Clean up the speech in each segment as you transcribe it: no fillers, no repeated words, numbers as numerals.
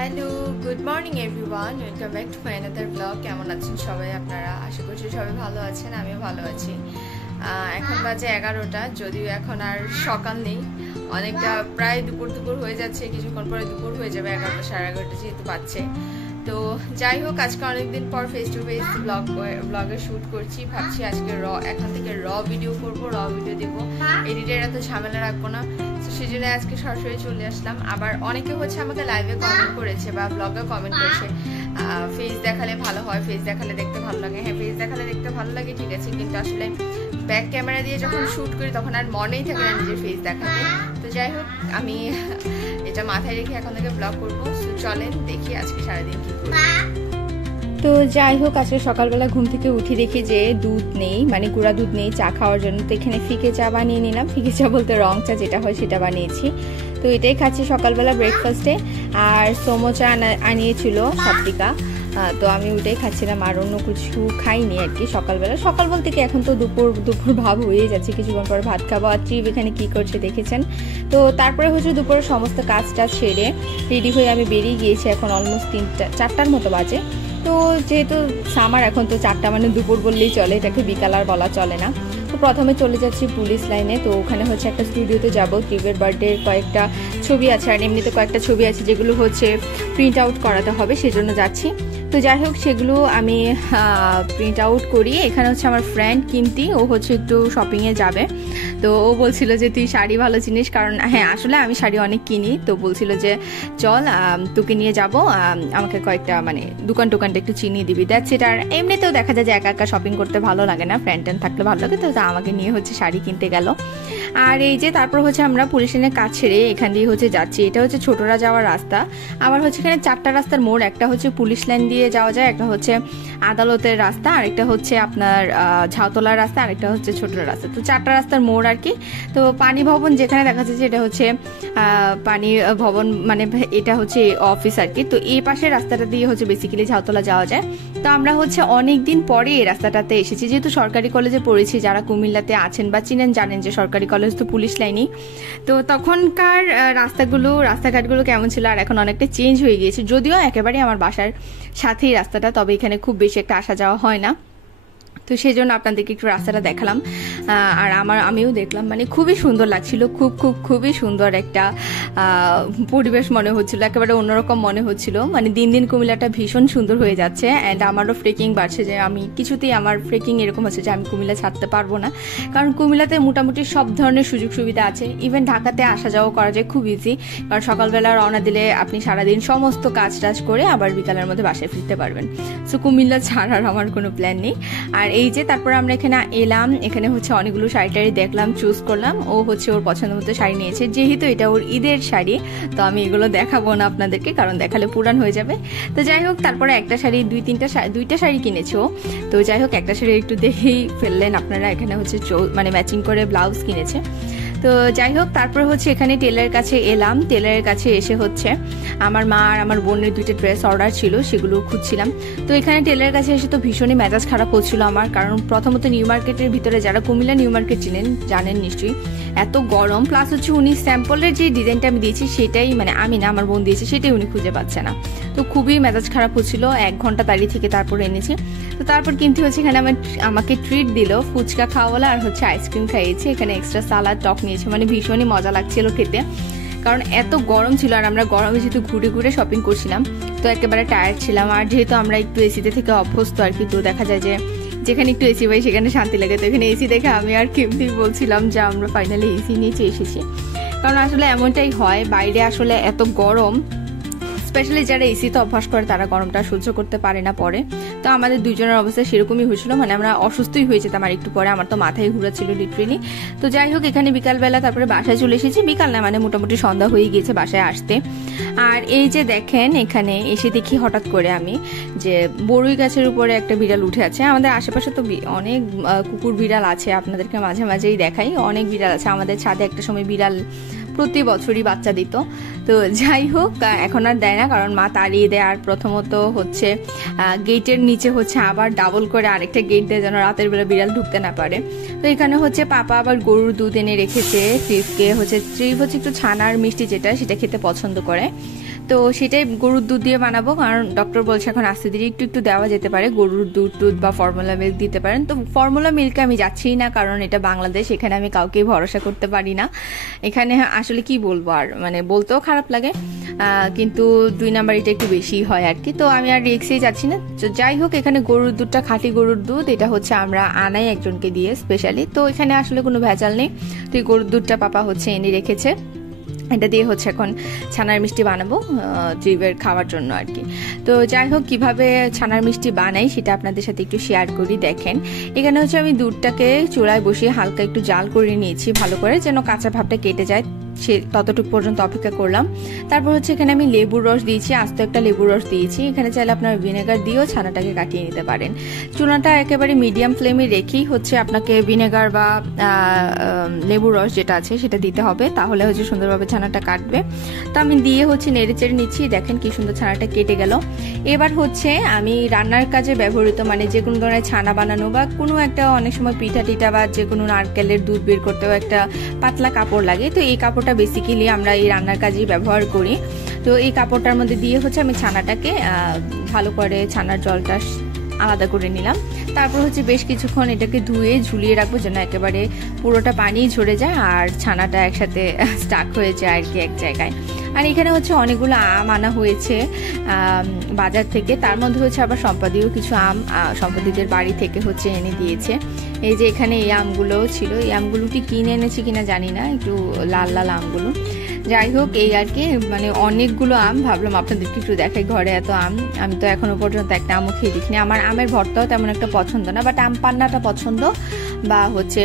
Hello, good morning everyone, welcome back to my another blog. কেমন আছেন সবাই আপনারা? আশা করছি সবাই ভালো আছেন, আমিও ভালো আছি। এখন বাজে 11টা, যদিও এখন আর সকাল নেই, অনেকটা প্রায় দুপুর হয়ে যাচ্ছে, কিছুক্ষণ পরে দুপুর হয়ে যাবে, 11টা সাড়ে 11টা যেহেতু পাচ্ছে। তো যাই হোক, আজকে অনেকদিন পর ফেস টু ফেস ব্লগে শ্যুট করছি। ভাবছি আজকে এখন থেকে ভিডিও করব, ভিডিও দেবো, এডিটের এত ঝামেলা রাখবো না। সেই জন্য আজকে সরাসরি চলে আসলাম। আবার অনেকে হচ্ছে আমাকে লাইভে কমেন্ট করেছে বা ব্লগে কমেন্ট করেছে ফেস দেখালে ভালো হয়, ফেস দেখালে দেখতে ভালো লাগে। হ্যাঁ, ফেস দেখালে দেখতে ভালো লাগে, ঠিক আছে, কিন্তু আসলে ব্যাক ক্যামেরা দিয়ে যখন শ্যুট করি তখন আর মনেই থাকে না নিজের ফেস দেখাতে। তো যাই হোক, আমি এটা মাথায় রেখে এখন থেকে ব্লগ করবো। চলেন দেখি আজকে সারাদিন কি করবো। তো যাই হোক, আজকে সকালবেলা ঘুম থেকে উঠি দেখি যে দুধ নেই, মানে গুঁড়া দুধ নেই চা খাওয়ার জন্য। তো এখানে ফিকে চা বানিয়ে নিলাম, ফিকে চা বলতে রং চা যেটা হয় সেটা বানিয়েছি। তো এটাই খাচ্ছি সকালবেলা ব্রেকফাস্টে। আর সোমো চা আনিয়েছিল সাত্বিকা, তো আমি ওটাই খাচ্ছিলাম, আর অন্য কিছু খাইনি আর কি সকালবেলা। সকাল বলতে কি এখন তো দুপুর ভাব হয়ে যাচ্ছে, কিছুক্ষণ পর ভাত খাবো। আর ট্রিপ এখানে কি করছে দেখেছেন। তো তারপরে হচ্ছে দুপুরের সমস্ত কাজটা সেরে রেডি হয়ে আমি বেরিয়ে গিয়েছি। এখন অলমোস্ট 4টার মতো বাজে। তো যেহেতু সামার, এখন তো 4টা মানে দুপুর বললেই চলে, এটাকে বিকাল আর বলা চলে না। তো প্রথমে চলে যাচ্ছি পুলিশ লাইনে। তো ওখানে হচ্ছে একটা স্টুডিওতে যাব, ট্রিপের বার্থডের কয়েকটা ছবি আছে, আর এমনিতে কয়েকটা ছবি আছে যেগুলো হচ্ছে প্রিন্ট আউট করাতে হবে, সেজন্য যাচ্ছি। তো যাই হোক, সেগুলো আমি প্রিন্ট আউট করি। এখানে হচ্ছে আমার ফ্রেন্ড কিন্তি, ও হচ্ছে একটু শপিংয়ে যাবে। তো ও বলছিল যে তুই শাড়ি ভালো চিনিস, কারণ হ্যাঁ আসলে আমি শাড়ি অনেক কিনি। তো বলছিল যে চল তোকে নিয়ে যাব, আমাকে কয়েকটা মানে দোকানটা একটু চিনিয়ে দিবি, দ্যাটস ইট। আর এমনিতেও দেখা যায় যে একা একা শপিং করতে ভালো লাগে না, ফ্রেন্ড থাকলে ভালো লাগে। তো আমাকে নিয়ে হচ্ছে শাড়ি কিনতে গেল। আর এই যে তারপর হচ্ছে আমরা পুলিশ লাইনের কাজ ছেড়ে এখান দিয়ে হচ্ছে যাচ্ছি। এটা হচ্ছে ছোটরা যাওয়ার রাস্তা। আবার হচ্ছে এখানে 4টা রাস্তার মোড়, একটা হচ্ছে পুলিশ লাইন দিয়ে যাওয়া যায়, একটা হচ্ছে আদালতের রাস্তা, আরেকটা হচ্ছে আপনার ঝাউতলার রাস্তা, আরেকটা হচ্ছে ছোটরা রাস্তা। তো 4টা রাস্তার মোড় আর কি। তো পানি ভবন যেখানে দেখা যাচ্ছে এটা হচ্ছে পানি ভবন, মানে এটা হচ্ছে অফিস আর কি। তো এই পাশের রাস্তাটা দিয়ে হচ্ছে বেসিক্যালি ঝাউতলা যাওয়া যায়। তো আমরা হচ্ছে অনেকদিন পরে এই রাস্তাটাতে এসেছি, যেহেতু সরকারি কলেজে পড়েছি। যারা কুমিল্লাতে আছেন বা চিনেন জানেন যে সরকারি কলেজ তো পুলিশ লাইনই। তো তখনকার রাস্তাঘাটগুলো কেমন ছিল, আর এখন অনেকটা চেঞ্জ হয়ে গিয়েছে। যদিও একেবারে আমার বাসার সাথেই রাস্তাটা, তবে এখানে খুব বেশি একটা আসা যাওয়া হয় না। তো সেই জন্য আপনাদেরকে একটু রাস্তাটা দেখালাম। আর আমিও দেখলাম, মানে খুবই সুন্দর লাগছিল, খুবই সুন্দর একটা পরিবেশ মনে হচ্ছিল, একেবারে অন্যরকম মনে হচ্ছিল। মানে দিন দিন কুমিল্লাটা ভীষণ সুন্দর হয়ে যাচ্ছে। অ্যান্ড আমারও ফ্রেকিং বাড়ছে, যে আমি কিছুতেই আমার ফ্রেকিং এরকম হচ্ছে যে আমি কুমিল্লা ছাড়তে পারবো না। কারণ কুমিল্লাতে মোটামুটি সব ধরনের সুযোগ সুবিধা আছে। ইভেন ঢাকাতে আসা যাওয়া করা যায় খুব ইজি, কারণ সকালবেলা রওনা দিলে আপনি সারাদিন সমস্ত কাজ করে আবার বিকালের মধ্যে বাসায় ফিরতে পারবেন। সো কুমিল্লা ছাড়ার আমার কোনো প্ল্যান নেই। আর এই যে তারপরে আমরা এখানে এলাম, এখানে হচ্ছে অনেকগুলো শাড়ি দেখলাম, চুজ করলাম। ও হচ্ছে ওর পছন্দ মতো শাড়ি নিয়েছে, যেহেতু এটা ওর ঈদের শাড়ি। তো আমি এগুলো দেখাবো না আপনাদেরকে, কারণ দেখালে পুরান হয়ে যাবে। তো যাই হোক, তারপরে একটা শাড়ি দুইটা শাড়ি কিনেছো। তো যাই হোক, একটা শাড়ি একটু দেখেই ফেললেন আপনারা। এখানে হচ্ছে মানে ম্যাচিং করে ব্লাউজ কিনেছে। তো যাই হোক, তারপরে হচ্ছে এখানে টেলারের কাছে এলাম। টেলারের কাছে এসে হচ্ছে আমার মা আর আমার বোনের 2টা ড্রেস অর্ডার ছিল, সেগুলো খুঁজছিলাম। তো এখানে টেলারের কাছে এসে তো ভীষণই মেজাজ খারাপ হচ্ছিল আমার, কারণ প্রথমত নিউ মার্কেটের ভিতরে, যারা কুমিল্লা নিউ মার্কেট জানেন নিশ্চয়ই, এত গরম। প্লাস হচ্ছে উনি স্যাম্পলের যে ডিজাইনটা আমি দিয়েছি সেটাই, মানে আমি না, আমার বোন দিয়েছে, সেটাই উনি খুঁজে পাচ্ছে না। তো খুবই মেজাজ খারাপ হচ্ছিল। 1 ঘন্টা দাঁড়িয়ে থেকে তারপরে এনেছি। তো তারপর কিন্তু হচ্ছে এখানে আমাকে ট্রিট দিল, ফুচকা খাওয়ালা আর হচ্ছে আইসক্রিম খাইয়েছে। এখানে এক্সট্রা সালাদ টক নিয়েছে, মানে ভীষণই মজা লাগছিল খেতে, কারণ এত গরম ছিল। আর আমরা গরমে যেহেতু ঘুরে শপিং করছিলাম, তো একেবারে টায়ার্ড ছিলাম। আর যেহেতু আমরা একটু এসিতে থেকে অভ্যস্ত আর কি, তো দেখা যায় যে যেখানে একটু এসি পাই সেখানে শান্তি লাগে। তো এখানে এসি দেখে আমি আর কেমনি বলছিলাম যে আমরা ফাইনালি এসি নিচে এসেছি, কারণ আসলে এমনটাই হয়, বাইরে আসলে এত গরম। স্পেশালি যারা এসিতে অভ্যাস করে তারা গরমটা সহ্য করতে পারে না পরে। তো আমাদের দুজনের অবস্থা সেরকমই হয়েছিল, মানে আমরা অসুস্থই হয়ে যেতাম আর একটু পরে। আমার তো মাথায় ঘুরাচ্ছিল লিটারেলি। তো যাই হোক, এখানে বিকালবেলা তারপরে বাসায় চলে এসেছি। বিকাল না, মানে মোটামুটি সন্ধ্যা হয়ে গিয়েছে বাসায় আসতে। আর এই যে দেখেন, এখানে এসে দেখি হঠাৎ করে আমি যে বড়ুই গাছের উপরে একটা বিড়াল উঠে আছে। আমাদের আশেপাশে তো অনেক কুকুর বিড়াল আছে, আপনাদেরকে মাঝে মাঝেই দেখাই, অনেক বিড়াল আছে। আমাদের ছাদে একটা সময় বিড়াল প্রতি বছরই বাচ্চা দিত। তো যাই হোক, এখন আর দেয় না, কারণ মা তাড়িয়ে দেয়। আর প্রথমত হচ্ছে গেটের নিচে হচ্ছে আবার ডাবল করে আরেকটা গেট দেয়, যেন রাতের বেলা বিড়াল ঢুকতে না পারে। তো এখানে হচ্ছে পাপা আবার গরুর দুধ এনে রেখেছে। ট্রিপ হচ্ছে একটু ছানার মিষ্টি যেটা, সেটা খেতে পছন্দ করে। তো সেটাই গরুর দুধ দিয়ে বানাবো, কারণ ডক্টর বলছে এখন আস্তে ধীরে একটু একটু দেওয়া যেতে পারে, গরুর দুধ বা ফর্মুলা মিল্ক দিতে পারেন। তো ফর্মুলা মিল্কে আমি যাচ্ছি না, কারণ এটা বাংলাদেশ, এখানে আমি কাউকেই ভরসা করতে পারি না। এখানে আসলে কি বলবো, আর মানে বলতেও খারাপ লাগে, কিন্তু 2 নাম্বার এটা একটু বেশি হয় আর কি। তো আমি আর রিক্সেই যাচ্ছি না। তো যাই হোক, এখানে গরুর দুধটা খাঁটি গরুর দুধ, এটা হচ্ছে আমরা আনাই একজনকে দিয়ে স্পেশালি, তো এখানে আসলে কোনো ভেজাল নেই। তো এই গরুর দুধটা পাপা হচ্ছে এনে রেখেছে, এটা দিয়ে হচ্ছে এখন ছানার মিষ্টি বানাবো ট্রিপের খাওয়ার জন্য আর কি। তো যাই হোক, কিভাবে ছানার মিষ্টি বানাই সেটা আপনাদের সাথে একটু শেয়ার করি। দেখেন, এখানে হচ্ছে আমি দুধটাকে চুলায় বসিয়ে হালকা একটু জাল করে নিয়েছি ভালো করে, যেন কাঁচা ভাবটা কেটে যায়, সে ততটুকু পর্যন্ত অপেক্ষা করলাম। তারপর হচ্ছে এখানে আমি লেবুর রস দিয়েছি, আস্ত একটা লেবুর রস দিয়েছি। এখানে চাইলে আপনারা ভিনেগার দিয়েও ছানাটাকে কাটিয়ে নিতে পারেন। চুলাটা একেবারে মিডিয়াম ফ্লেমে রেখেই হচ্ছে আপনাকে ভিনেগার বা লেবুর রস যেটা আছে সেটা দিতে হবে, তাহলে হচ্ছে সুন্দরভাবে ছানাটা কাটবে। তো আমি দিয়ে হচ্ছে নেড়ে চেড়ে নিচ্ছি, দেখেন কি সুন্দর ছানাটা কেটে গেল। এবার হচ্ছে আমি রান্নার কাজে ব্যবহৃত মানে যে কোনো ধরনের ছানা বানানো বা কোনো একটা, অনেক সময় পিঠা টিঠা বা যে কোনো নারকেলের দুধ বের করতেও একটা পাতলা কাপড় লাগে, তো এই কাপড় বেসিক্যালি আমরা এই রান্নার কাজে ব্যবহার করি। তো এই কাপড়টার মধ্যে দিয়ে হচ্ছে আমি ছানাটাকে ভালো করে ছানার জলটা আলাদা করে নিলাম। তারপর হচ্ছে বেশ কিছুক্ষণ এটাকে ধুয়ে ঝুলিয়ে রাখবো, যেন একেবারে পুরোটা পানি ঝরে যায় আর ছানাটা একসাথে স্টাক হয়ে যায় আর কি এক জায়গায়। আর এখানে হচ্ছে অনেকগুলো আম আনা হয়েছে বাজার থেকে, তার মধ্যে হচ্ছে আবার সম্পাদিও কিছু আম সম্পাদিদের বাড়ি থেকে হচ্ছে এনে দিয়েছে। এই যে এখানে এই আমগুলোও ছিল, এই আমগুলো কি কিনে এনেছি কিনা জানি না, একটু লাল লাল আমগুলো। যাই হোক, এই আর কি, মানে অনেকগুলো আম, ভাবলাম আপনাদেরকে একটু দেখাই ঘরে এত আম। আমি তো এখনো পর্যন্ত একটা আমও খেয়ে দেখিনি। আমার আমের ভর্তাও তেমন একটা পছন্দ না, বাট আম পান্নাটা পছন্দ, বা হচ্ছে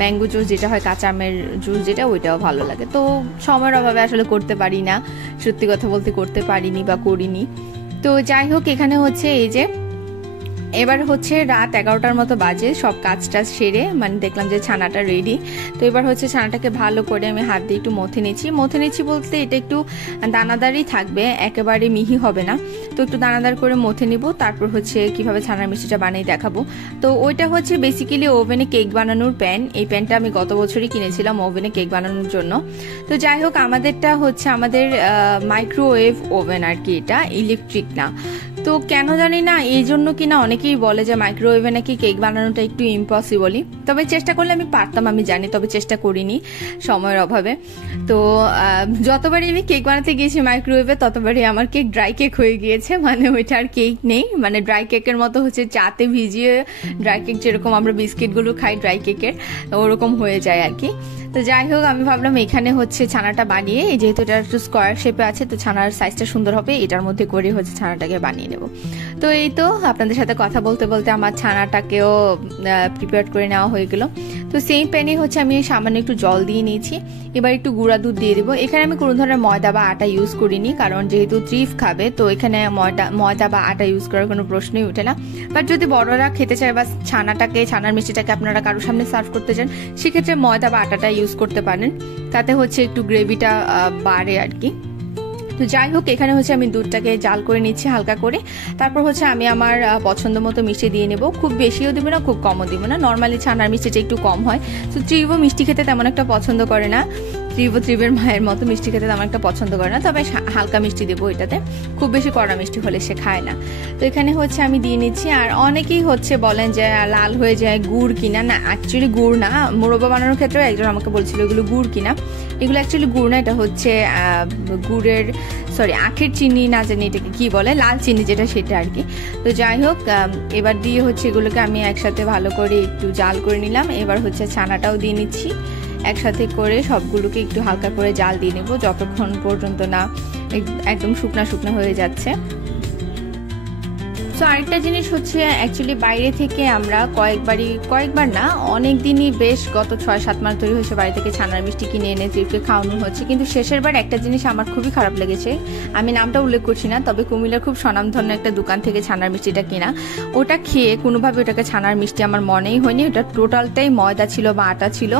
ম্যাঙ্গো জুস যেটা হয়, কাঁচা আমের জুস যেটা, ওইটাও ভালো লাগে। তো সময়ের অভাবে আসলে করতে পারি না, সত্যি কথা বলতে করতে পারিনি বা করিনি। তো যাই হোক, এখানে হচ্ছে এই যে এবার হচ্ছে রাত 11টার মতো বাজে, সব কাজটা সেরে মানে দেখলাম যে ছানাটা রেডি। তো এবার হচ্ছে ছানাটাকে ভালো করে আমি হাত দিয়ে একটু মথে নিচ্ছি বলতে এটা একটু দানাদারই থাকবে, একেবারে মিহি হবে না। তো একটু দানাদার করে মথে নিব, তারপর হচ্ছে কিভাবে ছানার মিষ্টিটা বানিয়ে দেখাবো। তো ওইটা হচ্ছে বেসিক্যালি ওভেনে কেক বানানোর প্যান। এই প্যানটা আমি গত বছরই কিনেছিলাম ওভেনে কেক বানানোর জন্য। তো যাই হোক, আমাদেরটা হচ্ছে আমাদের মাইক্রোওয়েভ ওভেন আর কি, এটা ইলেকট্রিক না। তো কেন জানি না, এই জন্য কিনা অনেকেই বলে যে মাইক্রোওয়েভে নাকি কেক বানানোটা একটু ইম্পসিবলই। তবে চেষ্টা করলে আমি পারতাম, আমি জানি, তবে চেষ্টা করিনি সময়ের অভাবে। তো যতবারই আমি কেক বানাতে গিয়েছি মাইক্রোওয়েভে, ততবারই আমার কেক ড্রাই কেক হয়ে গিয়েছে, মানে ওইটা আর কেক নেই, মানে ড্রাই কেকের মতো হচ্ছে চাতে ভিজিয়ে ড্রাই কেক যেরকম আমরা বিস্কিটগুলো খাই ড্রাই কেকের, ওরকম হয়ে যায় আর কি। তো যাই হোক, আমি ভাবলাম এখানে হচ্ছে ছানাটা বানিয়ে, যেহেতু এটা একটু স্কোয়ার শেপে আছে, তো ছানার সাইজটা সুন্দর হবে, এটার মধ্যে করে হচ্ছে ছানাটাকে বানিয়ে নেব। তো এই তো আপনাদের সাথে কথা বলতে বলতে আমার ছানাটাকেও প্রিপেয়ার করে নেওয়া হয়ে গেল। তো সেম প্যানে হচ্ছে আমি সামান্য একটু জল দিয়ে নিয়েছি, এবার একটু গুঁড়া দুধ দিয়ে দেবো। এখানে আমি কোনো ধরনের ময়দা বা আটা ইউজ করিনি, কারণ যেহেতু ট্রিপ খাবে, তো এখানে ময়দা বা আটা ইউজ করার কোনো প্রশ্নই ওঠে না। বাট যদি বড়রা খেতে চায় বা ছানার মিষ্টিটাকে আপনারা কারোর সামনে সার্ভ করতে চান, সেক্ষেত্রে ময়দা বা আটাটা ইউজ করতে পারেন, তাতে হচ্ছে একটু গ্রেভিটা বাড়ে আর কি। তো যাই হোক, এখানে হচ্ছে আমি দুধটাকে জাল করে নিচ্ছি হালকা করে। তারপর হচ্ছে আমি আমার পছন্দ মতো মিষ্টি দিয়ে নেব, খুব বেশিও দিব না, খুব কমও দিব না। নর্মালি ছানার মিষ্টিটা একটু কম হয়, তো ত্রিভও মিষ্টি খেতে তেমন একটা পছন্দ করে না, ত্রিবের মায়ের মতো মিষ্টি খেতে তেমন একটা পছন্দ করে না, তবে হালকা মিষ্টি দেবো এটাতে, খুব বেশি কড়া মিষ্টি হলে সে খায় না। তো এখানে হচ্ছে আমি দিয়ে নিচ্ছি। আর অনেকেই হচ্ছে বলেন যে লাল হয়ে যায়, গুড় কিনা, না অ্যাকচুয়ালি গুড় না। মোরব্বা বানানোর ক্ষেত্রেও একজন আমাকে বলছিল এগুলো গুড় কিনা, এগুলো অ্যাকচুয়ালি গুড় না, এটা হচ্ছে আখের চিনি, না জানি এটাকে কি বলে, লাল চিনি যেটা, সেটা আর কি। তো যাই হোক, এবার দিয়ে হচ্ছে এগুলোকে আমি একসাথে ভালো করে একটু জাল করে নিলাম। এবার হচ্ছে ছানাটাও দিয়ে নিচ্ছি, একসাথে করে সবগুলোকে একটু হালকা করে জাল দিয়ে নেব, যতক্ষণ পর্যন্ত না একদম শুকনা শুকনা হয়ে যাচ্ছে। তো আরেকটা জিনিস হচ্ছে, অ্যাকচুয়ালি বাইরে থেকে আমরা কয়েকবার না, অনেক দিনই, বেশ গত 6-7 মাস ধরে হচ্ছে বাড়ি থেকে ছানার মিষ্টি কিনে এনে ট্রিপকে খাওয়ানো হচ্ছে। কিন্তু শেষের বার একটা জিনিস আমার খুবই খারাপ লেগেছে, আমি নামটা উল্লেখ করছি না, তবে কুমিল্লার খুব স্বনামধন্য একটা দোকান থেকে ছানার মিষ্টিটা কিনা, ওটা খেয়ে কোনোভাবে ওটাকে ছানার মিষ্টি আমার মনেই হয়নি। ওটা টোটালটাই ময়দা ছিল বা আটা ছিল,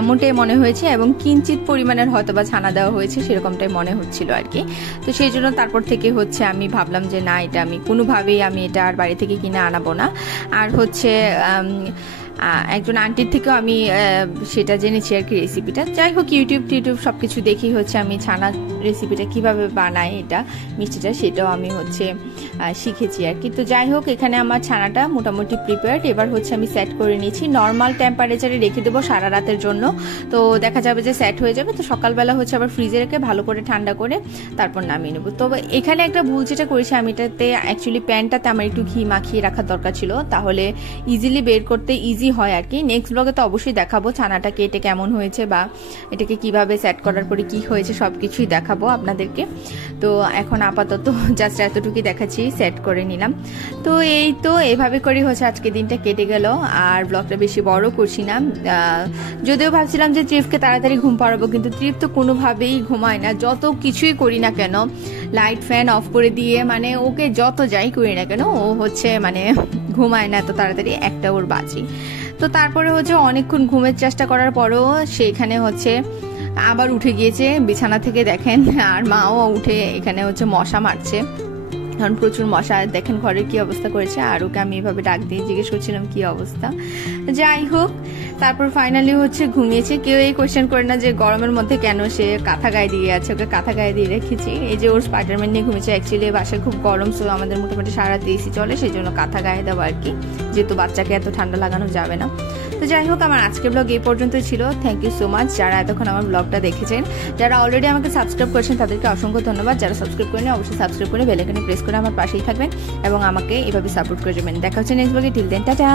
এমনটাই মনে হয়েছে, এবং কিঞ্চিত পরিমাণের হয়তো বা ছানা দেওয়া হয়েছে, সেরকমটাই মনে হচ্ছিল আর কি। তো সেই জন্য তারপর থেকে হচ্ছে আমি ভাবলাম যে না, এটা আমি কোনোভাবেই আমি এটা আর বাড়ি থেকে কিনে আনাবো না। আর হচ্ছে একজন আন্টির থেকেও আমি সেটা জেনেছি আর কি, রেসিপিটা। যাই হোক, ইউটিউব সবকিছু দেখি হচ্ছে আমি ছানা রেসিপিটা কিভাবে বানায় এটা মিষ্টিটা, সেটাও আমি হচ্ছে শিখেছি আর কি। তো যাই হোক, এখানে আমার ছানাটা মোটামুটি প্রিপেয়ার্ড। এবার হচ্ছে আমি সেট করে নিয়েছি, নর্মাল টেম্পারেচারে রেখে দেবো সারা রাতের জন্য। তো দেখা যাবে যে সেট হয়ে যাবে, তো সকালবেলা হচ্ছে আবার ফ্রিজে রেখে ভালো করে ঠান্ডা করে তারপর নামিয়ে নেবো। তো এখানে একটা ভুল যেটা করেছি আমি, এটাতে অ্যাকচুয়ালি প্যানটাতে আমার একটু ঘি মাখিয়ে রাখার দরকার ছিল, তাহলে ইজিলি বের করতে ইজি হয় আর কি। নেক্সট ব্লগে তো অবশ্যই দেখাবো ছানাটা কেটে কেমন হয়েছে বা এটাকে কিভাবে সেট করার পরে কি হয়েছে সব কিছুই দেখাবো আপনাদেরকে। তো এখন আপাতত জাস্ট এতটুকুই দেখাচ্ছি, সেট করে নিলাম। তো এই তো এভাবে করে হচ্ছে আজকে দিনটা কেটে গেল, আর ব্লগটা বেশি বড় করছি না। যদিও ভাবছিলাম যে ট্রিপকে তাড়াতাড়ি ঘুম পাড়াবো, কিন্তু ট্রিপ তো কোনোভাবেই ঘুমায় না, যত কিছুই করি না কেন, লাইট ফ্যান অফ করে দিয়ে মানে ওকে যত যাই করি না কেন ও হচ্ছে মানে ঘুমায় না এত তাড়াতাড়ি, একটা ওর বাজি। তো তারপরে হচ্ছে অনেকক্ষণ ঘুমের চেষ্টা করার পরেও সেখানে হচ্ছে আবার উঠে গিয়েছে বিছানা থেকে, দেখেন। আর মাও উঠে এখানে হচ্ছে মশা মারছে, কারণ প্রচুর মশা। দেখেন ঘরের কি অবস্থা করেছে, আর ওকে আমি এভাবে ডাক দিয়ে জিজ্ঞেস করছিলাম কি অবস্থা। যাই হোক, তারপর ফাইনালি হচ্ছে ঘুমিয়েছে। কেউ এই কোয়েশ্চেন করে না যে গরমের মধ্যে কেন সে কাঁথা গায়ে দিয়ে আছে, ওকে কাঁথা গায়ে দিয়ে রেখেছি। এই যে ওর স্পাইডারম্যান নিয়ে ঘুমিয়েছে, অ্যাকচুয়ালি বাসায় খুব গরম, সো আমাদের মোটামুটি সারা রাত এসি চলে, সেই জন্য কাঁথা গায়ে দেওয়া আর কি, যেহেতু বাচ্চাকে এত ঠান্ডা লাগানো যাবে না। তো যাই হোক, আমার আজকের ব্লগ এই পর্যন্তই ছিল। থ্যাংক ইউ সো মাচ যারা এতক্ষণ আমার ব্লগটা দেখেছেন। যারা অলরেডি আমাকে সাবস্ক্রাইব করেছেন তাদেরকে অসংখ্য ধন্যবাদ। যারা সাবস্ক্রাইব করেন অবশ্যই সাবস্ক্রাইব করে বেল আইকনে প্রেস করে আমার পাশেই থাকবেন এবং আমাকে এভাবে সাপোর্ট করে যাবেন। দেখা হচ্ছে নেক্সট ব্লগে, টিল দেন টাটা।